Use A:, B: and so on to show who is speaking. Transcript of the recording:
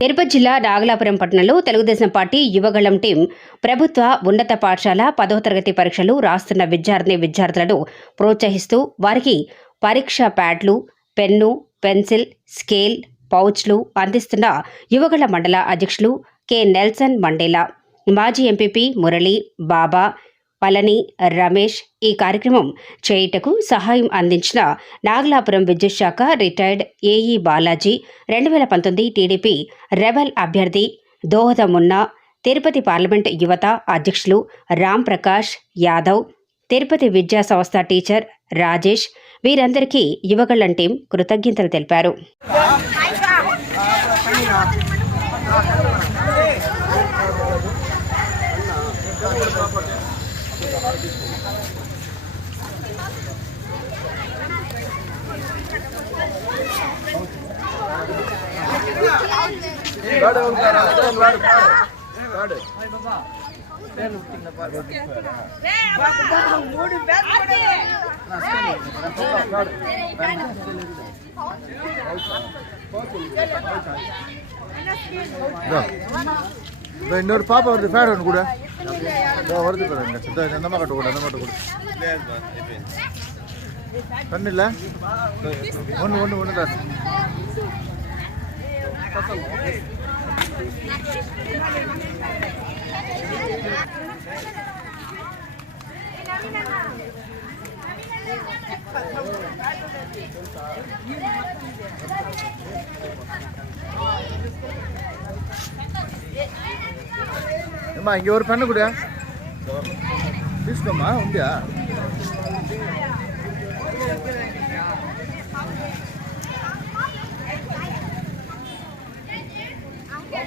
A: తిరుపతి జిల్లా నాగలాపురం పట్టణంలో Telugu Desam party Yuvagalam team ప్రభుత్వ ఉన్నత పాఠశాల పదో తరగతి పరీక్షలు రాస్తున్న విద్యార్థిని విద్యార్థులను ప్రోత్సహిస్తూ వారికి పరీక్ష ప్యాడ్లు పెన్ను పెన్సిల్ స్కేల్ పౌచ్లు అందిస్తున్న యువగళ మండల అధ్యక్షులు కె. Nelson Mandela. మాజీ ఎంపీపీ మురళి బాబా పళని రమేష్ ఈ కార్యక్రమం చేయుటకు సహాయం అందించిన నాగలాపురం విద్యుత్ శాఖ రిటైర్డ్ ఏఈ బాలాజీ రెండు వేల పంతొమ్మిది టీడీపీ రెబల్ అభ్యర్థి దోహదమున్నా తిరుపతి పార్లమెంట్ యువత అధ్యక్షులు రామ్ ప్రకాష్ యాదవ్ తిరుపతి విద్యా సంస్థ టీచర్ రాజేష్ వీరందరికీ యువగళ్ళం టీం కృతజ్ఞతలు తెలిపారు.
B: இன்னொரு பாப்பா வருது ஃபேர் ஒன்று கூட. வருது பாருங்க இந்த அம்மா கட்ட கூட அந்த மட்டும் கூட. கண்ணு இல்லை? ஒன்று ஒன்று ஒன்று தான் అమ్మా ఇంక ఎవరు పెన్ను కూడా తీసుకోమ్మా ఉందా